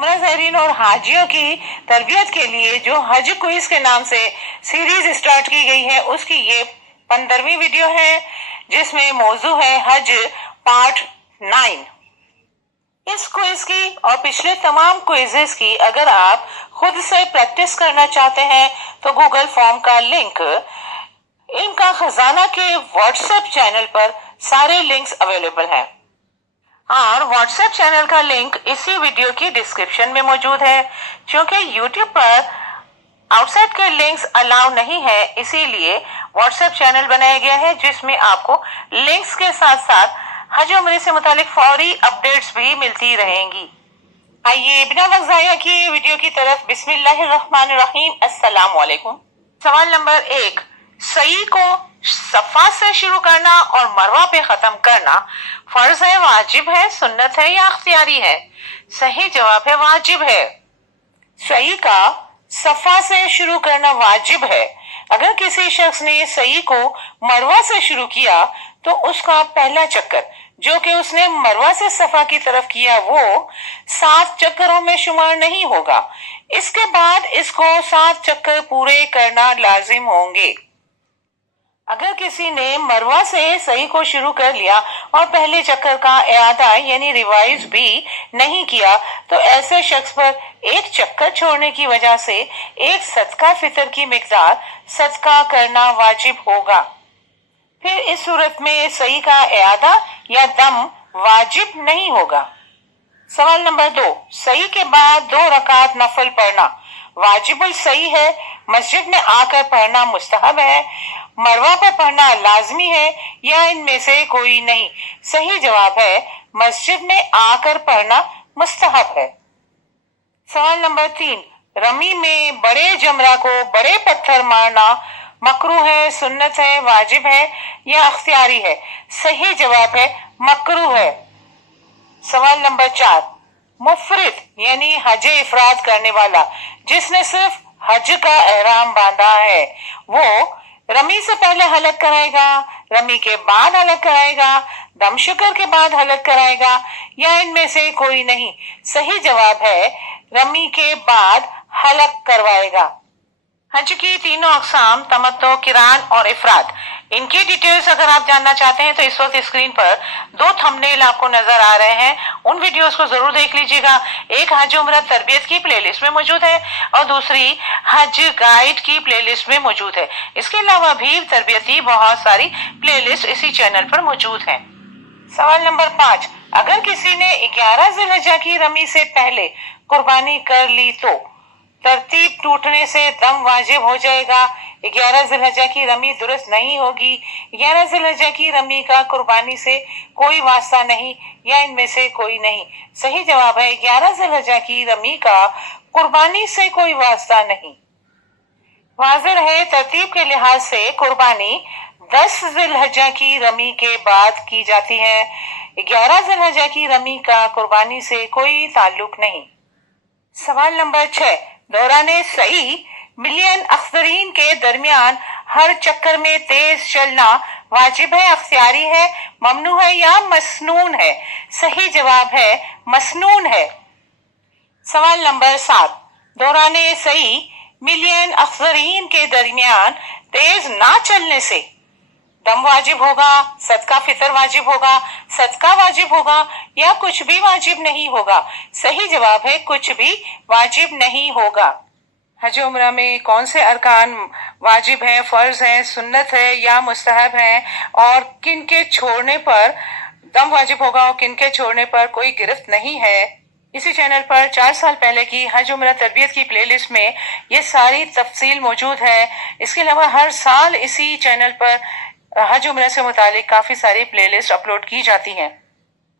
उम्रा ज़ायरीन और हाजियों की तरबियत के लिए जो हज क्विज के नाम से सीरीज स्टार्ट की गई है, उसकी ये 15वीं वीडियो है, जिसमें मौजू है हज पार्ट 9। इस क्विज की और पिछले तमाम क्विजेस की अगर आप खुद से प्रैक्टिस करना चाहते हैं तो गूगल फॉर्म का लिंक इनका खजाना के व्हाट्सएप चैनल पर सारे लिंक्स अवेलेबल हैं और व्हाट्सएप चैनल का लिंक इसी वीडियो की डिस्क्रिप्शन में मौजूद है। क्योंकि यूट्यूब पर आउटसाइड के लिंक्स अलाउ नहीं है, इसीलिए व्हाट्सएप चैनल बनाया गया है जिसमें आपको लिंक्स के साथ साथ हज उम्रे से मुतालिक फौरी अपडेट्स भी मिलती रहेंगी। आइए बिना वक्त ज़ाया किए वीडियो की तरफ। बिस्मिल्लाहिर्रहमानिर्रहीम। अस्सलाम वालेकुम। सवाल नंबर 1, सई को सफा से शुरू करना और मरवा पे खत्म करना फर्ज है, वाजिब है, सुन्नत है या अख्तियारी है? सही जवाब है वाजिब है। सई का सफा से शुरू करना वाजिब है। अगर किसी शख्स ने सई को मरवा से शुरू किया तो उसका पहला चक्कर जो कि उसने मरवा से सफा की तरफ किया वो 7 चक्करों में शुमार नहीं होगा। इसके बाद इसको 7 चक्कर पूरे करना लाजिम होंगे। अगर किसी ने मरवा से सही को शुरू कर लिया और पहले चक्कर का इआदा यानी रिवाइज भी नहीं किया तो ऐसे शख्स पर एक चक्कर छोड़ने की वजह से एक सदका फितर की मिकदार सदका करना वाजिब होगा। फिर इस सूरत में सही का इआदा या दम वाजिब नहीं होगा। सवाल नंबर 2, सही के बाद 2 रकात नफल पढ़ना वाजिबुल सही है, मस्जिद में आकर पढ़ना मुस्तहब है, मरवा पर पढ़ना लाजमी है या इनमें से कोई नहीं? सही जवाब है मस्जिद में आकर पढ़ना मुस्तहब है। सवाल नंबर 3, रमी में बड़े जमरा को बड़े पत्थर मारना मकरूह है, सुन्नत है, वाजिब है या अख्तियारी है? सही जवाब है मकरूह है। सवाल नंबर 4, मुफरिद यानी हज इफराद करने वाला जिसने सिर्फ हज का एहराम बांधा है वो रमी से पहले हलक कराएगा, रमी के बाद हलक कराएगा, दम शुक्र के बाद हलक कराएगा या इनमें से कोई नहीं? सही जवाब है रमी के बाद हलक करवाएगा। हज की तीनों अकसाम तमत्तो, किरान और इफराद, इनकी डिटेल्स अगर आप जानना चाहते हैं तो इस वक्त स्क्रीन पर 2 थंबनेल आपको नजर आ रहे हैं, उन वीडियोस को जरूर देख लीजिएगा। एक हज उम्रा तरबियत की प्लेलिस्ट में मौजूद है और दूसरी हज गाइड की प्लेलिस्ट में मौजूद है। इसके अलावा भी तरबियती बहुत सारी प्लेलिस्ट इसी चैनल पर मौजूद है। सवाल नंबर 5, अगर किसी ने 11 ज़िलहज्जा की रमी से पहले कुर्बानी कर ली तो तरतीब टूटने से दम वाजिब हो जाएगा, 11 ज़िलहज्जा की रमी दुरुस्त नहीं होगी, 11 ज़िलहज्जा की रमी का कुर्बानी से कोई वास्ता नहीं या इनमें से कोई नहीं? सही जवाब है 11 ज़िलहज्जा की रमी का कुर्बानी से कोई वास्ता नहीं। वाज़िर है तरतीब के लिहाज से कुर्बानी 10 ज़िलहज्जा की रमी के बाद की जाती है, 11 ज़िलहज्जा की रमी का कुर्बानी से कोई ताल्लुक नहीं। सवाल नंबर 6, दौराने सही मिलियन अख्तरीन के दरमियान हर चक्कर में तेज चलना वाजिब है, अख्तियारी है, ममनू है या मसनून है? सही जवाब है मसनून है। सवाल नंबर 7, दौराने सही मिलियन अख्तरीन के दरमियान तेज ना चलने से दम वाजिब होगा, सदका फितर वाजिब होगा, सदका वाजिब होगा या कुछ भी वाजिब नहीं होगा? सही जवाब है कुछ भी वाजिब नहीं होगा। हज उम्रा में कौन से अरकान वाजिब हैं, फर्ज हैं, सुन्नत है या मुस्तहब हैं और किन के छोड़ने पर दम वाजिब होगा और किन के छोड़ने पर कोई गिरफ्त नहीं है? इसी चैनल पर 4 साल पहले की हज उम्रा तरबियत की प्लेलिस्ट में ये सारी तफसील मौजूद है। इसके अलावा हर साल इसी चैनल पर हज उम्रा से मुतालिक काफी सारी प्लेलिस्ट अपलोड की जाती हैं।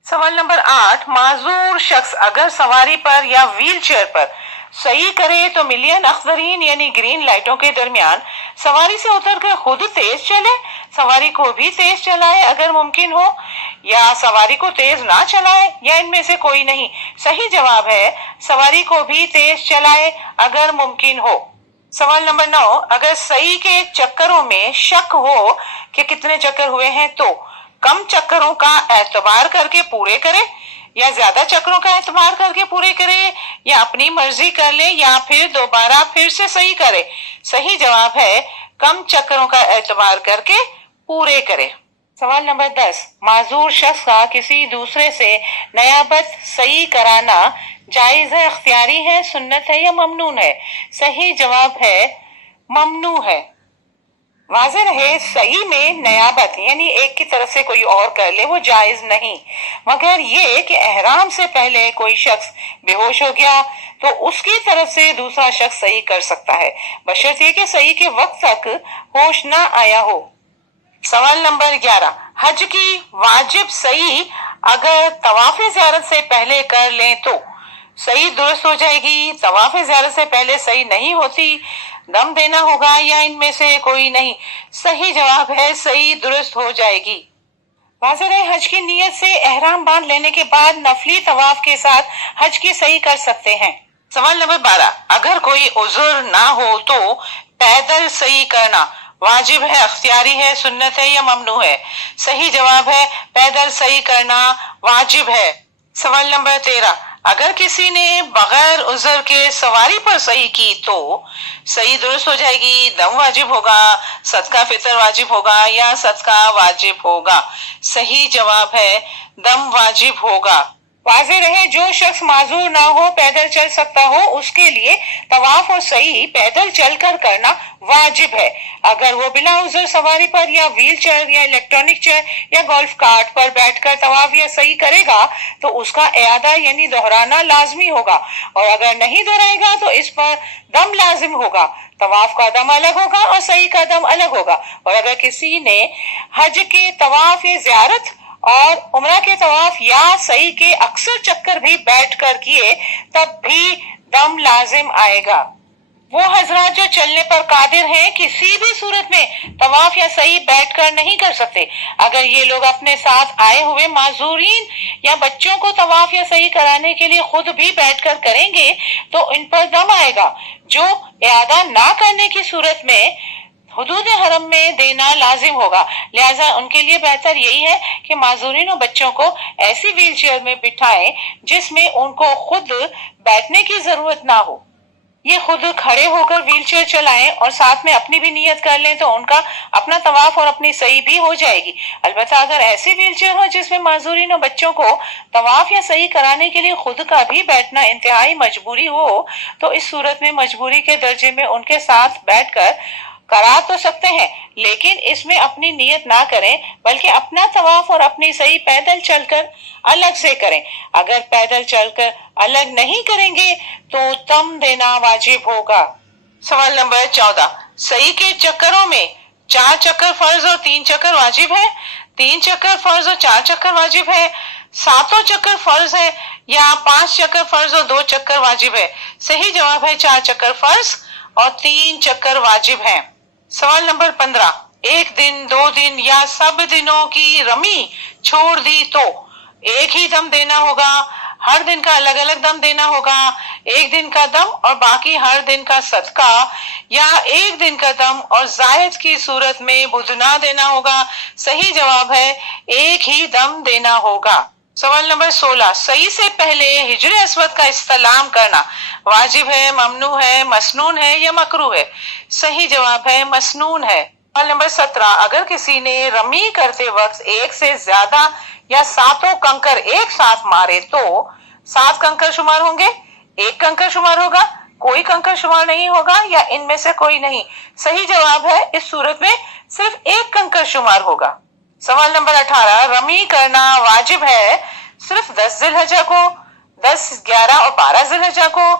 सवाल नंबर 8, माजूर शख्स अगर सवारी पर या व्हील चेयर पर सही करे तो मिलियन अख्तरीन यानी ग्रीन लाइटों के दरमियान सवारी से उतरकर खुद तेज चले, सवारी को भी तेज चलाए अगर मुमकिन हो, या सवारी को तेज ना चलाए या इनमें से कोई नहीं? सही जवाब है सवारी को भी तेज चलाए अगर मुमकिन हो। सवाल नंबर 9, अगर सही के चक्करों में शक हो कि कितने चक्कर हुए हैं तो कम चक्करों का एतबार करके पूरे करे या ज्यादा चक्रों का एतबार करके पूरे करे, या अपनी मर्जी कर ले, या फिर दोबारा फिर से सही करे। सही जवाब है कम चक्रों का एतबार करके पूरे करे। सवाल नंबर 10, माजूर शख्स का किसी दूसरे से नयाबत सही कराना जायज है, अख्तियारी है, सुन्नत है या ममनून है? सही जवाब है ममनू है। वाज़ेह रहे, सही में नयाबत यानी एक की तरफ से कोई और कर ले वो जायज नहीं, मगर ये कि एहराम से पहले कोई शख्स बेहोश हो गया तो उसकी तरफ से दूसरा शख्स सही कर सकता है, बशर्ते कि सही के वक्त तक होश ना आया हो। सवाल नंबर 11, हज की वाजिब सही अगर तवाफ ज़ियारत से पहले कर लें तो सही दुरुस्त हो जाएगी, तवाफ ज़ियारत से पहले सही नहीं होती, दम देना होगा, या इनमें से कोई नहीं? सही जवाब है सही दुरुस्त हो जाएगी। वाज़ेह रहे, हज की नीयत से एहराम बांध लेने के बाद नफली तवाफ के साथ हज की सही कर सकते हैं। सवाल नंबर 12, अगर कोई उज़ुर ना हो तो पैदल सही करना वाजिब है, अख्तियारी है, सुन्नत है या ममनू है? सही जवाब है पैदल सही करना वाजिब है। सवाल नंबर 13, अगर किसी ने बगैर उज़र के सवारी पर सही की तो सही दुरुस्त हो जाएगी, दम वाजिब होगा, सदका फितर वाजिब होगा या सदका वाजिब होगा? सही जवाब है दम वाजिब होगा। वाज़ेह रहे, जो शख्स माजूर ना हो, पैदल चल सकता हो, उसके लिए तवाफ और सही पैदल चलकर करना वाजिब है। अगर वो बिना उज़र सवारी पर या व्हील चेयर या इलेक्ट्रॉनिक चेयर या गोल्फ कार्ट पर बैठकर तवाफ या सही करेगा तो उसका इयादा यानी दोहराना लाजमी होगा, और अगर नहीं दोहराएगा तो इस पर दम लाजिम होगा। तवाफ का दम अलग होगा और सही का दम अलग होगा। और अगर किसी ने हज के तवाफ या ज़ियारत और उम्रा के तवाफ या सही के अक्सर चक्कर भी बैठ कर किए तब भी दम लाजिम आएगा। वो हजरात जो चलने पर कादिर हैं किसी भी सूरत में तवाफ या सही बैठकर नहीं कर सकते। अगर ये लोग अपने साथ आए हुए माजूरीन या बच्चों को तवाफ या सही कराने के लिए खुद भी बैठकर करेंगे तो इन पर दम आएगा, जो इयादा ना करने की सूरत में हुदूद हरम में देना लाजिम होगा। लिहाजा उनके लिए बेहतर यही है कि माजूरीन और बच्चों को ऐसी व्हील चेयर में बिठाएं जिसमें उनको खुद बैठने की जरूरत ना हो। ये खुद खड़े होकर व्हील चेयर चलाएं और साथ में अपनी भी नियत कर लें तो उनका अपना तवाफ और अपनी सही भी हो जाएगी। अलबत्ता अगर ऐसी व्हील चेयर हो जिसमें माजूरीन और बच्चों को तवाफ या सही कराने के लिए खुद का भी बैठना इंतहाई मजबूरी हो तो इस सूरत में मजबूरी के दर्जे में उनके साथ बैठकर करा तो सकते हैं, लेकिन इसमें अपनी नियत ना करें बल्कि अपना तवाफ और अपनी सही पैदल चलकर अलग से करें। अगर पैदल चलकर अलग नहीं करेंगे तो दम देना वाजिब होगा। सवाल नंबर 14, सही के चक्करों में 4 चक्कर फर्ज और 3 चक्कर वाजिब है, 3 चक्कर फर्ज और 4 चक्कर वाजिब है, 7 चक्कर फर्ज है या 5 चक्कर फर्ज और 2 चक्कर वाजिब है? सही जवाब है 4 चक्कर फर्ज और 3 चक्कर वाजिब है। सवाल नंबर 15, एक दिन 2 दिन या सब दिनों की रमी छोड़ दी तो एक ही दम देना होगा, हर दिन का अलग अलग दम देना होगा, एक दिन का दम और बाकी हर दिन का सदका, या एक दिन का दम और जायद की सूरत में बुदना देना होगा? सही जवाब है एक ही दम देना होगा। सवाल नंबर 16, सही से पहले हिजर अस्वद का इस्तेलाम करना वाजिब है, ममनू है, मसनून है या मकरूह है? सही जवाब है मसनून है। सवाल नंबर 17, अगर किसी ने रमी करते वक्त एक से ज्यादा या 7 कंकर एक साथ मारे तो 7 कंकर शुमार होंगे, 1 कंकर शुमार होगा, कोई कंकर शुमार नहीं होगा या इनमें से कोई नहीं? सही जवाब है इस सूरत में सिर्फ 1 कंकर शुमार होगा। सवाल नंबर 18, रमी करना वाजिब है सिर्फ 10 जिलहज्जा को, 10, 11 और 12 जिलहज्जा को,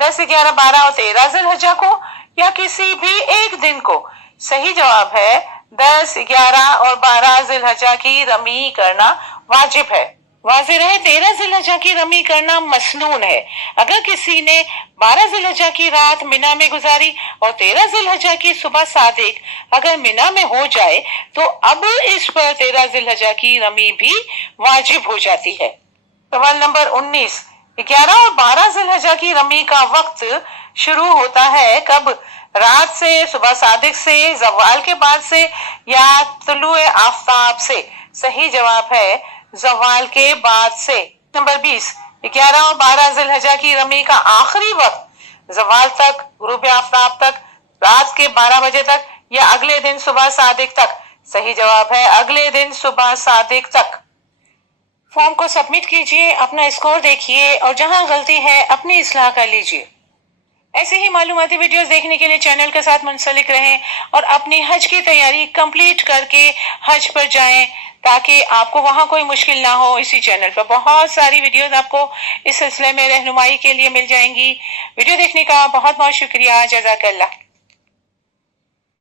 10, 11, 12 और 13 जिलहज्जा को, या किसी भी एक दिन को? सही जवाब है 10, 11 और 12 जिलहज्जा की रमी करना वाजिब है। वाज़ेह रहे 13 जिलहज्जा की रमी करना मसनून है। अगर किसी ने 12 जिलहज्जा की रात मिना में गुजारी और 13 जिलहज्जा की सुबह सादिक अगर मिना में हो जाए तो अब इस पर 13 जिलहज्जा की रमी भी वाजिब हो जाती है। सवाल नंबर 19, 11 और 12 जिलहज्जा की रमी का वक्त शुरू होता है कब? रात से, सुबह सादिक से, ज़वाल के बाद से या तुलुए आफताब से? सही जवाब है ज़वाल के बाद से। नंबर 20, 11 और 12 जिलहजा की रमी का आखिरी वक्त ज़वाल तक, गुरूब आफ्ताब तक, रात के 12 बजे तक या अगले दिन सुबह सादिक तक? सही जवाब है अगले दिन सुबह सादिक तक। फॉर्म को सबमिट कीजिए, अपना स्कोर देखिए और जहां गलती है अपनी इस्लाह कर लीजिए। ऐसे ही मालूमाती वीडियोस देखने के लिए चैनल के साथ मुंसलिक रहें और अपनी हज की तैयारी कंप्लीट करके हज पर जाएं ताकि आपको वहां कोई मुश्किल ना हो। इसी चैनल पर बहुत सारी वीडियोस आपको इस सिलसिले में रहनुमाई के लिए मिल जाएंगी। वीडियो देखने का बहुत बहुत शुक्रिया। जज़ाकल्लाह।